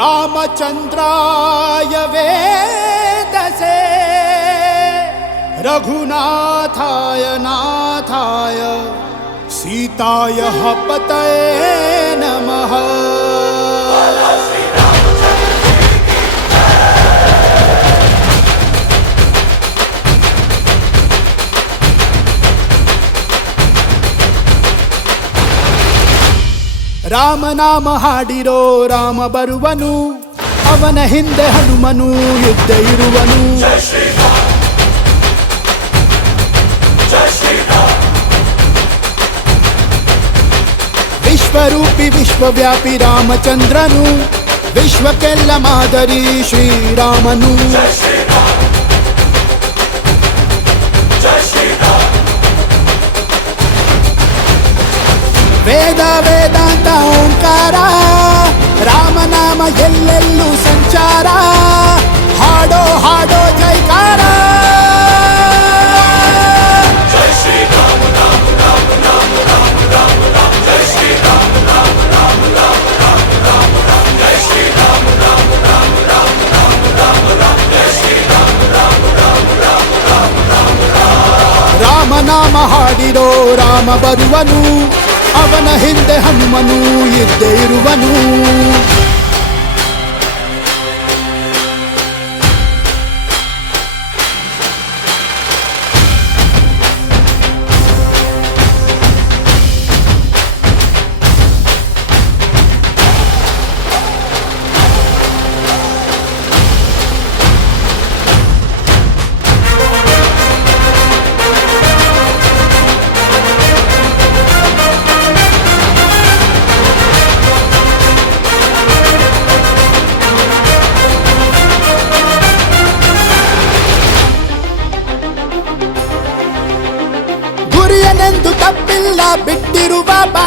रामचंद्राय वेदसे रघुनाथाय नाथाय सीताय पतये नमः। ರಾಮ ನಾಮ ಹಾಡಿರೋ ರಾಮ ಬರುವನು, ಅವನ ಹಿಂದೆ ಹನುಮನು ಯುದ್ಧ ಇರುವನು. ವಿಶ್ವರೂಪಿ ವಿಶ್ವವ್ಯಾಪಿ ರಾಮಚಂದ್ರನು, ವಿಶ್ವಕ್ಕೆಲ್ಲ ಮಾದರಿ ಶ್ರೀರಾಮನು. ವೇದ ವೇದಾಂತ ಓಂಕಾರ, ರಾಮನಾಮ ಎಲ್ಲೆಲ್ಲೂ ಸಂಚಾರ. ಹಾಡೋ ಹಾಡೋ ಜೈಕಾರ. ರಾಮನಾಮ ಹಾಡಿರೋ ರಾಮ ಬರುವನು, ಅವನ ಹಿಂದೆ ಹನುಮನು ಇದ್ದೇ ಇರುವನು. ಗುರಿಯನೆಂದು ತಪ್ಪಿಲ್ಲ ಬಿಟ್ಟಿರುವ ಬಾ